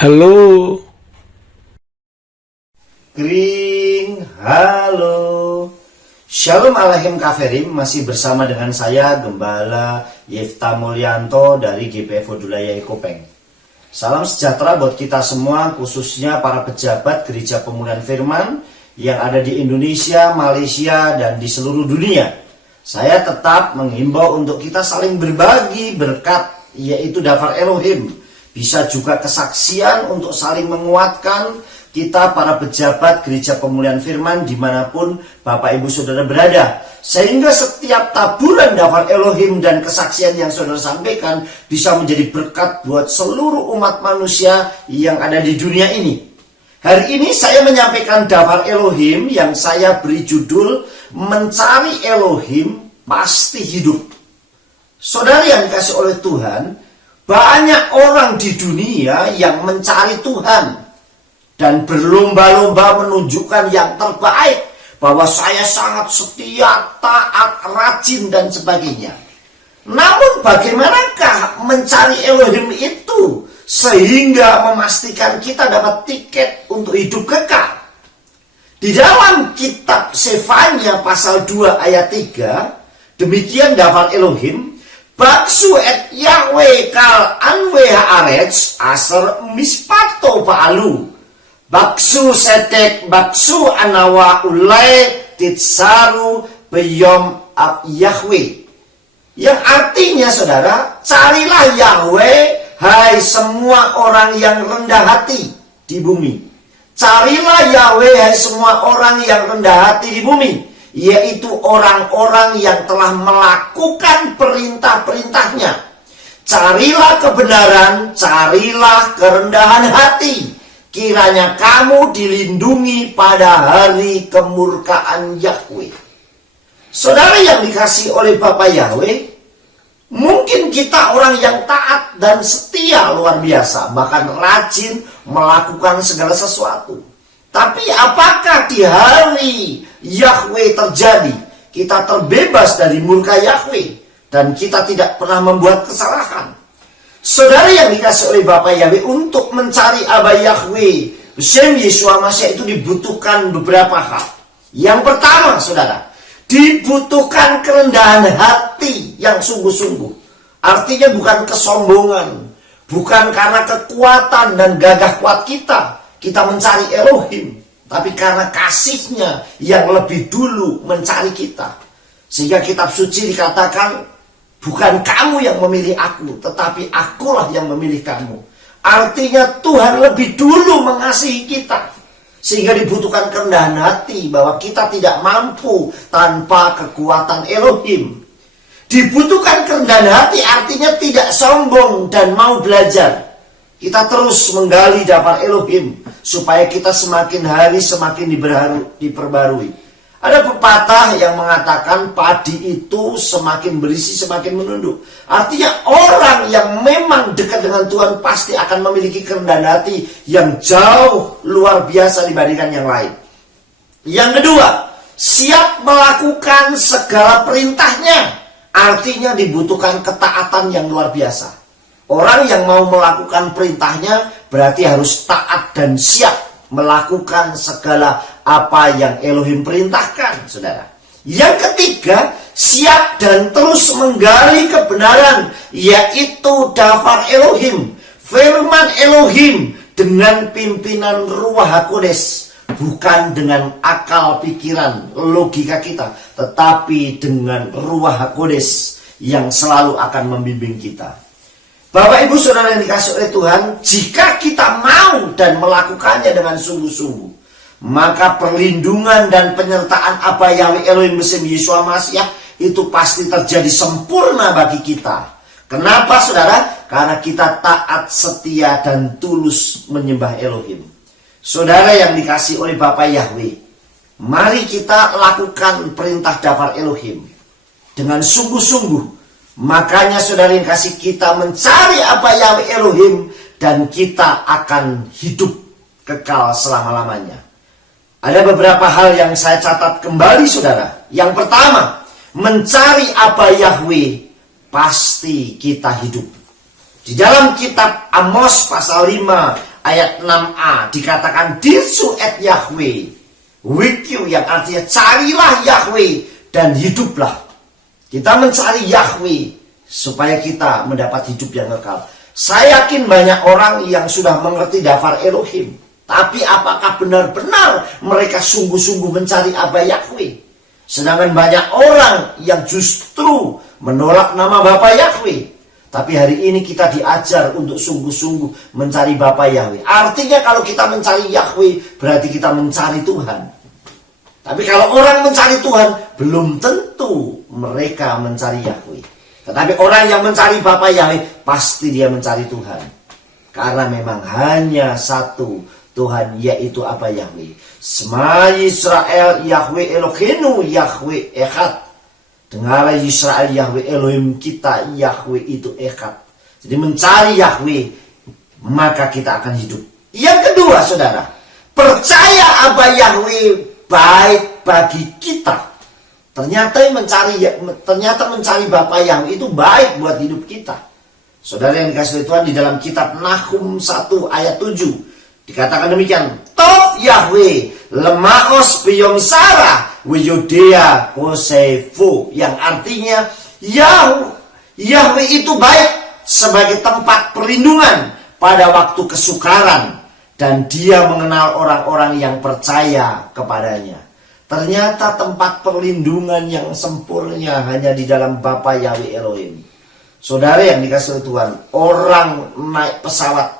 Halo. Kring, halo. Shalom Aleichem Kaferim, masih bersama dengan saya Gembala Yefta Mulyanto dari GPF Odulaya Ikopeng. Salam sejahtera buat kita semua, khususnya para pejabat Gereja Pemulihan Firman yang ada di Indonesia, Malaysia, dan di seluruh dunia. Saya tetap menghimbau untuk kita saling berbagi berkat, yaitu Dafar Elohim. Bisa juga kesaksian untuk saling menguatkan kita para pejabat Gereja Pemulihan Firman dimanapun Bapak Ibu Saudara berada. Sehingga setiap taburan Dafar Elohim dan kesaksian yang saudara sampaikan bisa menjadi berkat buat seluruh umat manusia yang ada di dunia ini. Hari ini saya menyampaikan Dafar Elohim yang saya beri judul Mencari Elohim Pasti Hidup. Saudara yang dikasih oleh Tuhan, banyak orang di dunia yang mencari Tuhan dan berlomba-lomba menunjukkan yang terbaik, bahwa saya sangat setia, taat, rajin, dan sebagainya. Namun bagaimanakah mencari Elohim itu sehingga memastikan kita dapat tiket untuk hidup kekal? Di dalam kitab Sefanya pasal 2 ayat 3, demikian Dafar Elohim, Baksu et Yahweh kal anwe haaretz aser mispato baalu. Baksu setek baksu anawa ulai titsaru beyom ab Yahweh. Yang artinya saudara, carilah Yahweh hai semua orang yang rendah hati di bumi. Carilah Yahweh hai semua orang yang rendah hati di bumi, yaitu orang-orang yang telah melakukan perintah-perintahnya. Carilah kebenaran, carilah kerendahan hati. Kiranya kamu dilindungi pada hari kemurkaan Yahweh. Saudara yang dikasihi oleh Bapak Yahweh, mungkin kita orang yang taat dan setia luar biasa, bahkan rajin melakukan segala sesuatu. Tapi apakah di hari Yahweh terjadi, kita terbebas dari murka Yahweh dan kita tidak pernah membuat kesalahan? Saudara yang dikasih oleh Bapak Yahweh, untuk mencari Abah Yahweh Besem Yeshua Masya itu dibutuhkan beberapa hal. Yang pertama saudara, dibutuhkan kerendahan hati yang sungguh-sungguh. Artinya bukan kesombongan, bukan karena kekuatan dan gagah kuat kita mencari Elohim, tapi karena kasihnya yang lebih dulu mencari kita. Sehingga kitab suci dikatakan, bukan kamu yang memilih aku, tetapi akulah yang memilih kamu. Artinya Tuhan lebih dulu mengasihi kita, sehingga dibutuhkan kerendahan hati bahwa kita tidak mampu tanpa kekuatan Elohim. Dibutuhkan kerendahan hati artinya tidak sombong dan mau belajar. Kita terus menggali Dafar Elohim supaya kita semakin hari semakin diperbarui. Ada pepatah yang mengatakan padi itu semakin berisi semakin menunduk. Artinya orang yang memang dekat dengan Tuhan pasti akan memiliki kerendahan hati yang jauh luar biasa dibandingkan yang lain. Yang kedua, siap melakukan segala perintahnya. Artinya dibutuhkan ketaatan yang luar biasa. Orang yang mau melakukan perintahnya berarti harus taat dan siap melakukan segala apa yang Elohim perintahkan, saudara. Yang ketiga, siap dan terus menggali kebenaran, yaitu Dafar Elohim, firman Elohim dengan pimpinan Ruach HaKodes, bukan dengan akal pikiran, logika kita, tetapi dengan Ruach HaKodes yang selalu akan membimbing kita. Bapak Ibu Saudara yang dikasih oleh Tuhan, jika kita mau dan melakukannya dengan sungguh-sungguh, maka perlindungan dan penyertaan Abah Yahweh Elohim Besem Yeshua Masya itu pasti terjadi sempurna bagi kita. Kenapa saudara? Karena kita taat, setia, dan tulus menyembah Elohim. Saudara yang dikasih oleh Bapak Yahweh, mari kita lakukan perintah Dafar Elohim dengan sungguh-sungguh. Makanya saudara yang kasih, kita mencari Abah Yahweh Elohim dan kita akan hidup kekal selama-lamanya. Ada beberapa hal yang saya catat kembali saudara. Yang pertama, mencari Abah Yahweh pasti kita hidup. Di dalam kitab Amos pasal 5 ayat 6a dikatakan dirsu et Yahweh wikyu, yang artinya carilah Yahweh dan hiduplah. Kita mencari Yahweh supaya kita mendapat hidup yang kekal. Saya yakin banyak orang yang sudah mengerti daftar Elohim, tapi apakah benar-benar mereka sungguh-sungguh mencari Abah Yahweh? Sedangkan banyak orang yang justru menolak nama Bapa Yahweh. Tapi hari ini kita diajar untuk sungguh-sungguh mencari Bapa Yahweh. Artinya kalau kita mencari Yahweh, berarti kita mencari Tuhan. Tapi kalau orang mencari Tuhan, belum tentu mereka mencari Yahweh. Tetapi orang yang mencari Bapa Yahweh, pasti dia mencari Tuhan. Karena memang hanya satu Tuhan, yaitu Abah Yahweh. Shema Yisrael Yahweh Eloheinu Yahweh Echad. Dengarlah Israel, Yahweh Elohim kita, Yahweh itu Echad. Jadi mencari Yahweh, maka kita akan hidup. Yang kedua, saudara, percaya Abah Yahweh baik bagi kita. Ternyata mencari Bapa Yahweh itu baik buat hidup kita. Saudara yang dikasihi Tuhan, di dalam kitab Nahum 1 ayat 7 dikatakan demikian. Tov Yahweh lemaos biyom sarah Wiyodea Kosefu, yang artinya Yahweh itu baik sebagai tempat perlindungan pada waktu kesukaran, dan dia mengenal orang-orang yang percaya kepadanya. Ternyata tempat perlindungan yang sempurna hanya di dalam Bapa Yahweh Elohim. Saudara yang dikasihi Tuhan, orang naik pesawat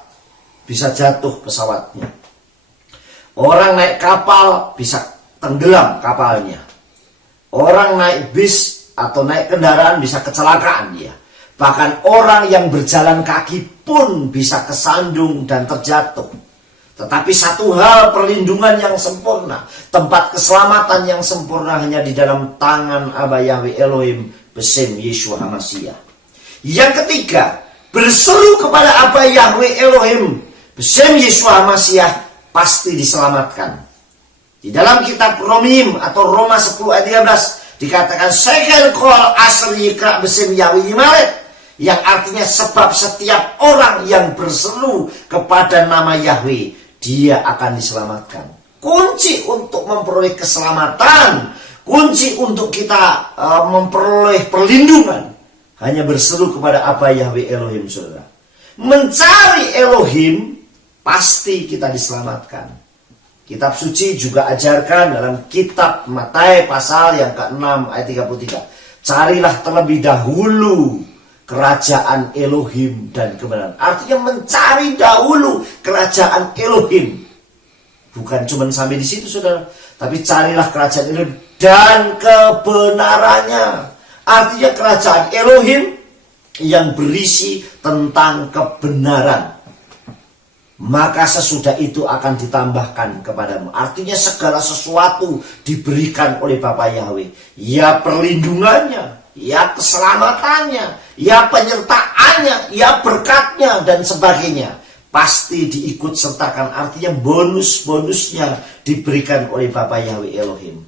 bisa jatuh pesawatnya. Orang naik kapal bisa tenggelam kapalnya. Orang naik bis atau naik kendaraan bisa kecelakaan dia. Bahkan orang yang berjalan kaki pun bisa kesandung dan terjatuh. Tetapi satu hal, perlindungan yang sempurna, tempat keselamatan yang sempurna hanya di dalam tangan Abah Yahweh Elohim Besem Yeshua HaMashiach. Yang ketiga, berseru kepada Abah Yahweh Elohim Besem Yeshua HaMashiach, pasti diselamatkan. Di dalam kitab Romim atau Roma 10 ayat 13 dikatakan Sekel kol asri yikra Besem Yahweh Yimaret, yang artinya sebab setiap orang yang berseru kepada nama Yahweh, dia akan diselamatkan. Kunci untuk memperoleh keselamatan, kunci untuk kita memperoleh perlindungan, hanya berseru kepada Abah Yahweh Elohim, saudara. Mencari Elohim, pasti kita diselamatkan. Kitab suci juga ajarkan dalam kitab Matius pasal yang ke-6 ayat 33. Carilah terlebih dahulu kerajaan Elohim dan kebenaran. Artinya mencari dahulu kerajaan Elohim. Bukan cuma sampai di situ, saudara, tapi carilah kerajaan Elohim dan kebenarannya. Artinya kerajaan Elohim yang berisi tentang kebenaran. Maka sesudah itu akan ditambahkan kepadamu. Artinya segala sesuatu diberikan oleh Bapa Yahweh. Ya perlindungannya, ya keselamatannya, ya penyertaannya, ya berkatnya, dan sebagainya. Pasti diikut sertakan. Artinya bonus-bonusnya diberikan oleh Bapa Yahweh Elohim.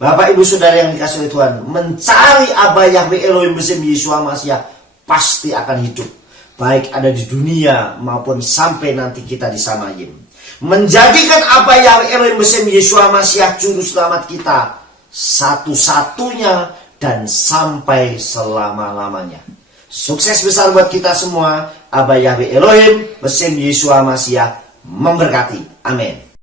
Bapak Ibu Saudara yang dikasihi Tuhan, mencari Abah Yahweh Elohim Besem Yeshua HaMashiach pasti akan hidup. Baik ada di dunia maupun sampai nanti kita di Samayim. Menjadikan Abah Yahweh Elohim Besem Yeshua HaMashiach juru selamat kita satu-satunya dan sampai selama-lamanya. Sukses besar buat kita semua. Abah Yahweh Elohim Besem Yeshua HaMashiach memberkati. Amin.